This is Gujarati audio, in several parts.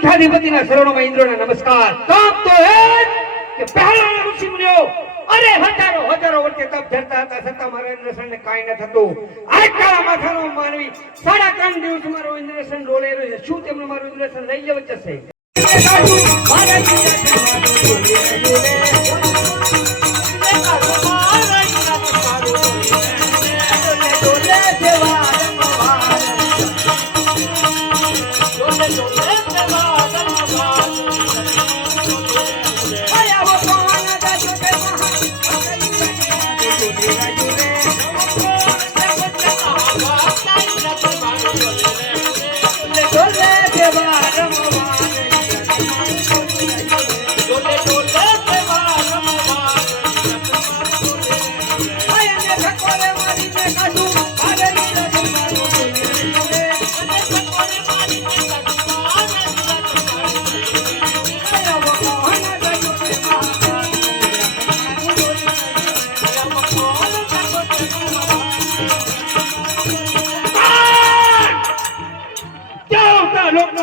વૈકુંઠાધિપતિના શરણોમાં ઇન્દ્રના નમસ્કાર. તપ તો એ કે પહેલાના ઋષિ મુનિઓ અરે હજારો વર્ષે તપ ધરતા હતા છતાં મારા ઇન્દ્રસનને કાંઈ ન થતું. આ કાળા માથાનો માનવી 3.5 દિવસ મારો ઇન્દ્રસન ડોલેલો છે. શું તેમનું મારું ઇન્દ્રસન લઈ જવું જશે?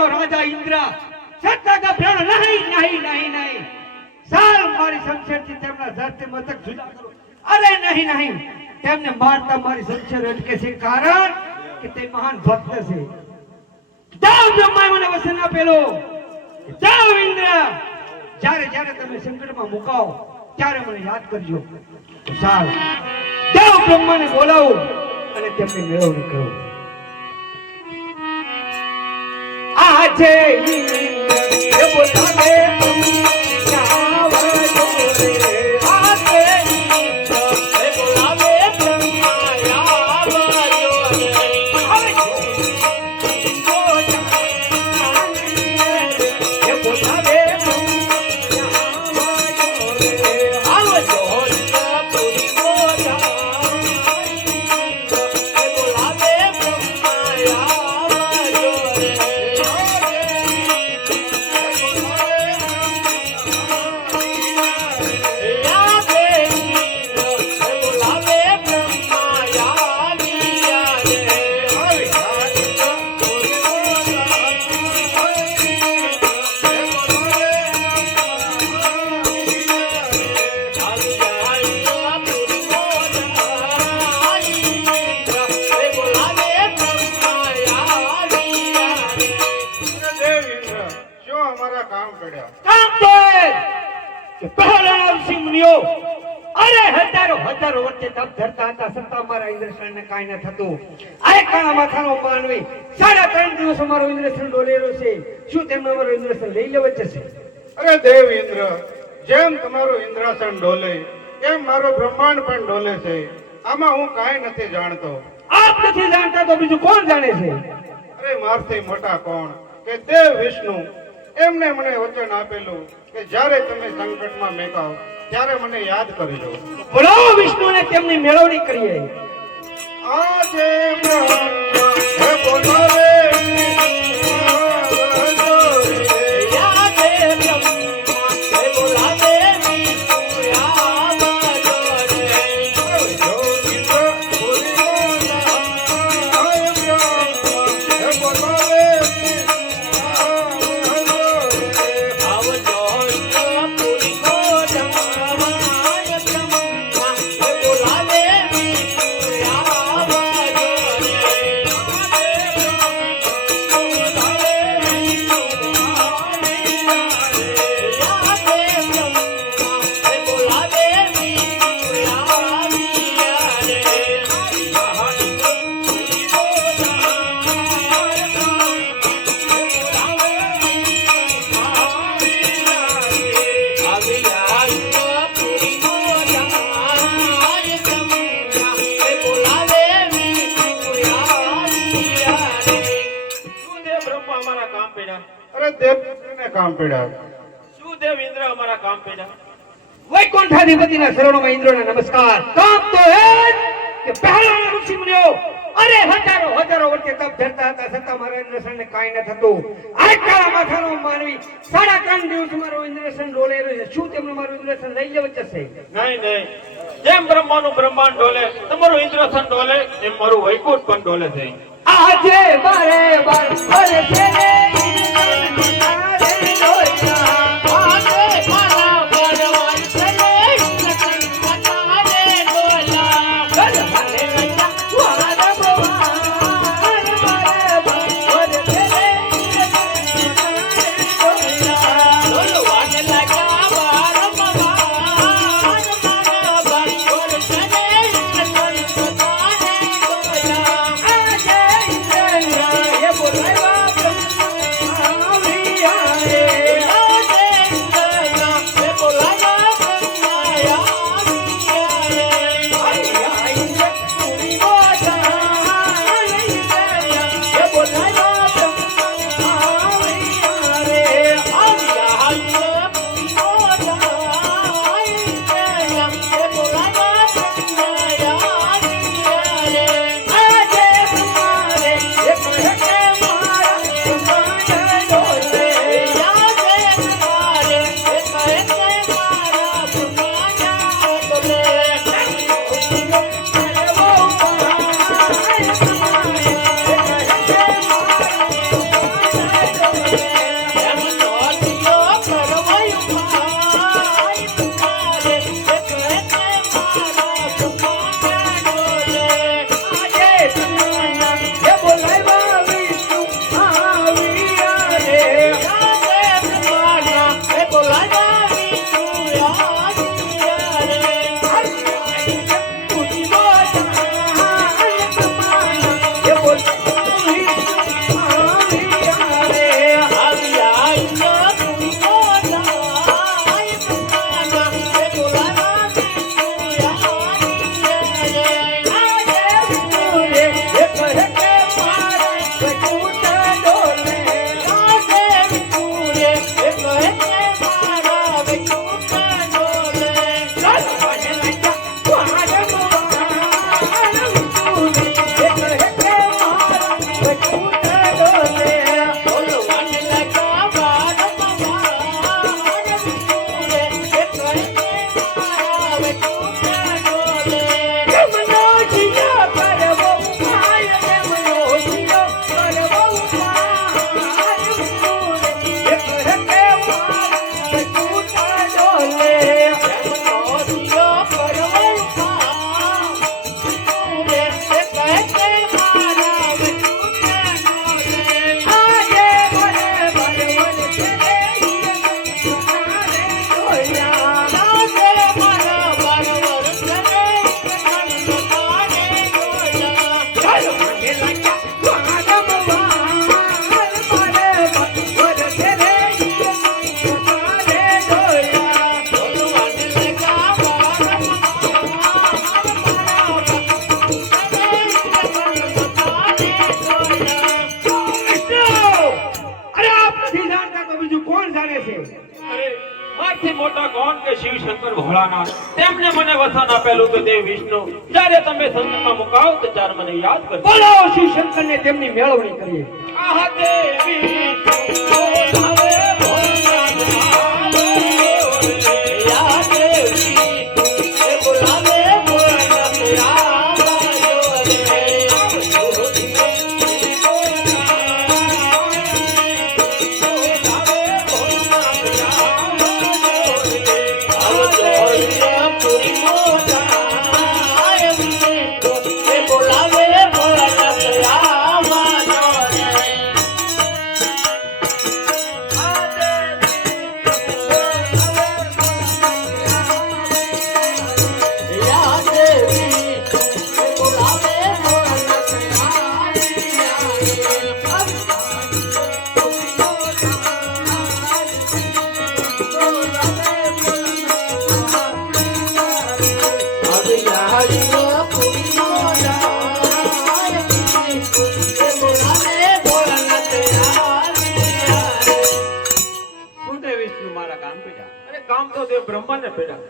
રાજા ઇન્દ્ર સત્તા પ્રાણ નહીં સાલ મારી શમશેરથી તેમના ધરતી મતક જુદા કરો. અરે નહીં તેમને મારતા મારી શમશેર અટકે છે, કારણ કે તે મહાન ભક્ત છે. જાઓ બ્રહ્માએ મને વચન આપેલો, જાઓ ઇન્દ્ર, જ્યારે તમે સંકટમાં મુકાઓ ત્યારે મને યાદ કરજો. સાલ જાઓ બ્રહ્માને બોલાવો અને તેમને મેળવણી કરો. આજે ઇન્દ્ર બોલાવે હજારો વર્ષે તપ ધરતા હતા છતાં મારા ઇન્દ્રસનને કાંઈ ન થતું. આ કાળા માથાનો માનવી 3.5 દિવસ મારો ઇન્દ્રસન ડોલેલો છે. શું તેમનો મારો ઇન્દ્રસન લઈ લેવો જશે? અરે દેવ ઇન્દ્ર, જેમ તમારું ઇન્દ્રાસન ડોલે એમ મારો બ્રહ્માંડ પણ ડોલે છે. આમાં હું કાંઈ નથી જાણતો. આપ નથી જાણતા તો બીજું કોણ જાણે છે? અરે મારથી મોટા કોણ કે દેવ વિષ્ણુ. એમને મને વચન આપેલું કે જ્યારે તમે સંકટમાં મેકાઓ ત્યારે મને યાદ કરજો. બોલો વિષ્ણુને તેમની મેળવણી કરીએ. આજે બ્રહ્મા બોલાવે વૈકુંઠાધિપતિના શરણોમાં ઇન્દ્રના નમસ્કાર. તપ તો એ કે પહેલાના ઋષિ મુનિઓ અરે હજારો વર્ષે તપ ધરતા હતા છતાં મારા ઇન્દ્રસનને કાંઈ ન થતું. આ કાળા માથાનો માનવી 3.5 દિવસ મારો ઇન્દ્રસન ડોલેલો છે. શું તેમનું મારું ઇન્દ્રસન લઈ જવું જશે? નહીં જેમ બ્રહ્માનું બ્રહ્માંડ ડોલે તમારું ઇન્દ્રસન ડોલે એમ મારું વૈકુંઠ પણ ડોલે છે. આજે બારે બાર માંગે છે? અરે મારથી મોટા કોણ કે શિવ શંકર ભોળાનાથ તેમને મને વસન આપેલું કે દેવ વિષ્ણુ જ્યારે તમે સંકટમાં મુકાવ તો ત્યારે મને યાદ કરજો. બોલો શિવ શંકરને તેમની મેળવણી કરીએ. આહા દેવ વિષ્ણુ બોલાવે ભોળાનાથ મારો રે. યા દેવ વિષ્ણુ બોલાવે ભોળાનાથ મારો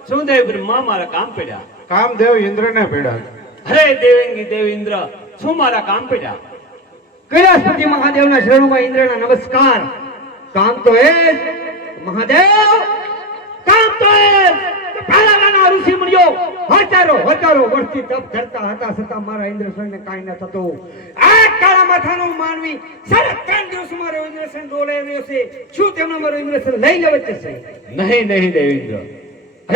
શું દેવ બ્રહ્મા મારા કામ પડ્યા? કામદેવ ઇન્દ્રને પીડા. અરે દેવેંગી દેવ ઇન્દ્ર શું મારા કામ પડ્યા? કૈલાસપતિ મહાદેવના શરણોમાં ઇન્દ્રના નમસ્કાર. કામ તો એ જ મહાદેવ, કામ તો એ જ કે પહેલાના ઋષિ મુનિઓ હજારો વર્ષથી તપ કરતા હતા છતાં મારા ઇન્દ્રસનને કાંઈ ન થતું. આ કાળા માથાનો માનવી 3.5 દિવસ મારો ઇન્દ્રસન ડોલે રહ્યો છે. શું તેમનો મારો ઇન્દ્રસન લઈ લેવો છે? નહીં દેવેન્દ્ર,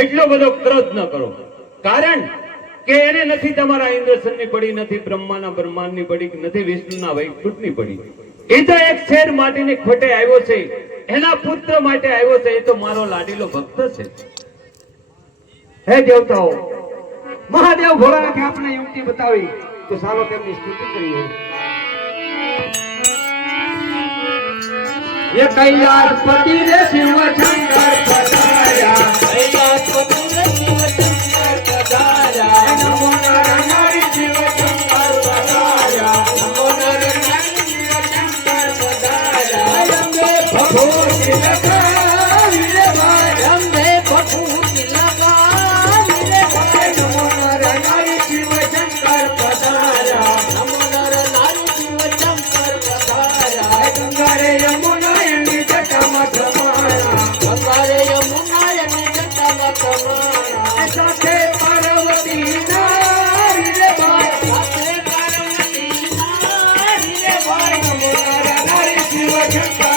એટલો બધો ક્રોધ ન કરો. કારણ કે એને નથી તમારા ઇન્દ્રસનની પડી, નથી બ્રહ્માના બ્રહ્માંડની પડી, નથી વિષ્ણુના વૈકુંઠની પડી. એ તો એક શેર માટેની ખોટે આવ્યો છે, એના પુત્ર માટે આવ્યો છે. એ તો મારો લાડીલો ભક્ત છે. હે દેવતાઓ, મહાદેવ ભોળાનાથે આપણે યુક્તિ બતાવી તો ચાલો તેમની સ્તુતિ કરીએ. ये कैलाशपति रे शिव शंकर पधारा, कैलाशपति रे शिव शंकर पधारा, नमो नारायण शिव शंकर पधारा, नमो नारायण शिव शंकर पधारा, रंगे भभूति लगा रे भाई, रंगे भभूति लगा रे भाई, नमो नारायण शिव शंकर पधारा, नमो नारायण शिव शंकर पधारा, गंगा रे यमुना गंगारे यमुना यमुना जटामठमारा, સાથે પાર્વતી નારી રે ભાઈ, સાથે પાર્વતી નારી રે ભાઈ, નમો નારાયણ શિવ શંકર